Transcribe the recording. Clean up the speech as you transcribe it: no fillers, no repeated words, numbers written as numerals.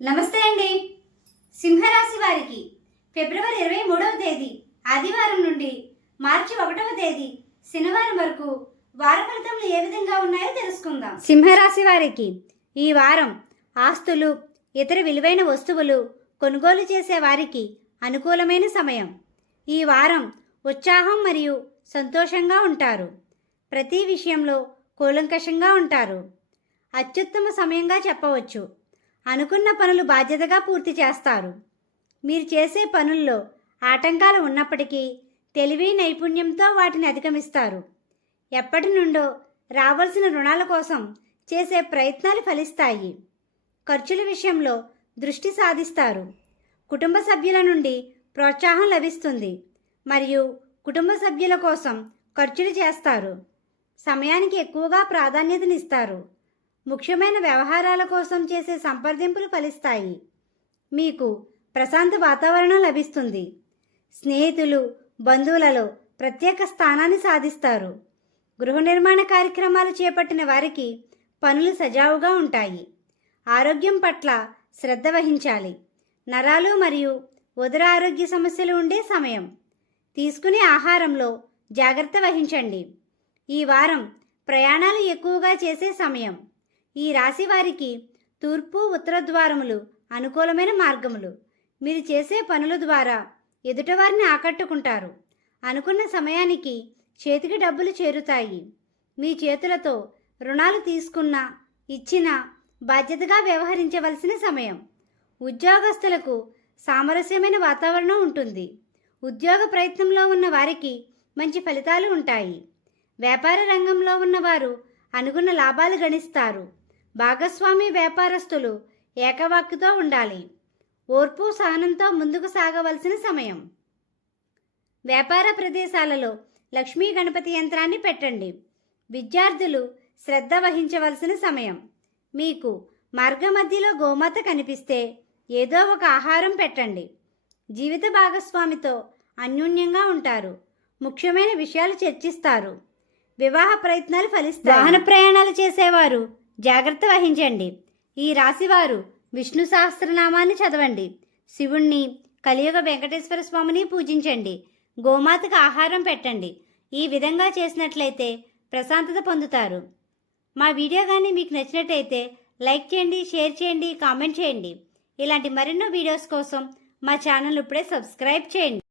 నమస్తే అండి. సింహరాశి వారికి ఫిబ్రవరి 23వ తేదీ ఆదివారం నుండి మార్చి 1వ తేదీ శనివారం వరకు వార ఫలితములు ఏ విధంగా ఉన్నాయో తెలుసుకుందాం. సింహరాశి వారికి ఈ వారం ఆస్తులు, ఇతర విలువైన వస్తువులు కొనుగోలు చేసే వారికి అనుకూలమైన సమయం. ఈ వారం ఉత్సాహం మరియు సంతోషంగా ఉంటారు. ప్రతి విషయంలో కూలంకషంగా ఉంటారు. అత్యుత్తమ సమయంగా చెప్పవచ్చు. అనుకున్న పనులు బాధ్యతగా పూర్తి చేస్తారు. మీరు చేసే పనుల్లో ఆటంకాలు ఉన్నప్పటికీ తెలివి నైపుణ్యంతో వాటిని అధిగమిస్తారు. ఎప్పటి నుండో రావాల్సిన రుణాల కోసం చేసే ప్రయత్నాలు ఫలిస్తాయి. ఖర్చుల విషయంలో దృష్టి సాధిస్తారు. కుటుంబ సభ్యుల నుండి ప్రోత్సాహం లభిస్తుంది మరియు కుటుంబ సభ్యుల కోసం ఖర్చులు చేస్తారు. సమయానికి ఎక్కువగా ప్రాధాన్యతనిస్తారు. ముఖ్యమైన వ్యవహారాల కోసం చేసే సంప్రదింపులు ఫలిస్తాయి. మీకు ప్రశాంత వాతావరణం లభిస్తుంది. స్నేహితులు, బంధువులలో ప్రత్యేక స్థానాన్ని సాధిస్తారు. గృహ నిర్మాణ కార్యక్రమాలు చేపట్టిన వారికి పనులు సజావుగా ఉంటాయి. ఆరోగ్యం పట్ల శ్రద్ధ వహించాలి. నరాలు మరియు ఉదర ఆరోగ్య సమస్యలు ఉండే సమయం. తీసుకునే ఆహారంలో జాగ్రత్త వహించండి. ఈ వారం ప్రయాణాలు ఎక్కువగా చేసే సమయం. ఈ రాశి వారికి తూర్పు, ఉత్తర ద్వారములు అనుకూలమైన మార్గములు. మీరు చేసే పనుల ద్వారా ఎదుటివారిని ఆకట్టుకుంటారు. అనుకున్న సమయానికి చేతికి డబ్బులు చేరుతాయి. మీ చేతులతో రుణాలు తీసుకున్నా, ఇచ్చినా బాధ్యతగా వ్యవహరించవలసిన సమయం. ఉద్యోగస్తులకు సామరస్యమైన వాతావరణం ఉంటుంది. ఉద్యోగ ప్రయత్నంలో ఉన్న వారికి మంచి ఫలితాలు ఉంటాయి. వ్యాపార రంగంలో ఉన్నవారు అనుకున్న లాభాలు గణిస్తారు. భాగస్వామి వ్యాపారస్తులు ఏకవాక్కుతో ఉండాలి. ఓర్పు, సహనంతో ముందుకు సాగవలసిన సమయం. వ్యాపార ప్రదేశాలలో లక్ష్మీ గణపతి యంత్రాన్ని పెట్టండి. విద్యార్థులు శ్రద్ధ వహించవలసిన సమయం. మీకు మార్గ మధ్యలో గోమాత కనిపిస్తే ఏదో ఒక ఆహారం పెట్టండి. జీవిత భాగస్వామితో అన్యోన్యంగా ఉంటారు. ముఖ్యమైన విషయాలు చర్చిస్తారు. వివాహ ప్రయత్నాలు ఫలిస్తాయి. వాహన ప్రయాణాలు చేసేవారు జాగ్రత్త వహించండి. ఈ రాశివారు విష్ణు సహస్రనామాన్ని చదవండి. శివుణ్ణి, కలియుగ వెంకటేశ్వర స్వామిని పూజించండి. గోమాతకు ఆహారం పెట్టండి. ఈ విధంగా చేసినట్లయితే ప్రశాంతత పొందుతారు. మా వీడియో కానీ మీకు నచ్చినట్లయితే లైక్ చేయండి, షేర్ చేయండి, కామెంట్ చేయండి. ఇలాంటి మరెన్నో వీడియోస్ కోసం మా ఛానల్ ఇప్పుడే సబ్స్క్రైబ్ చేయండి.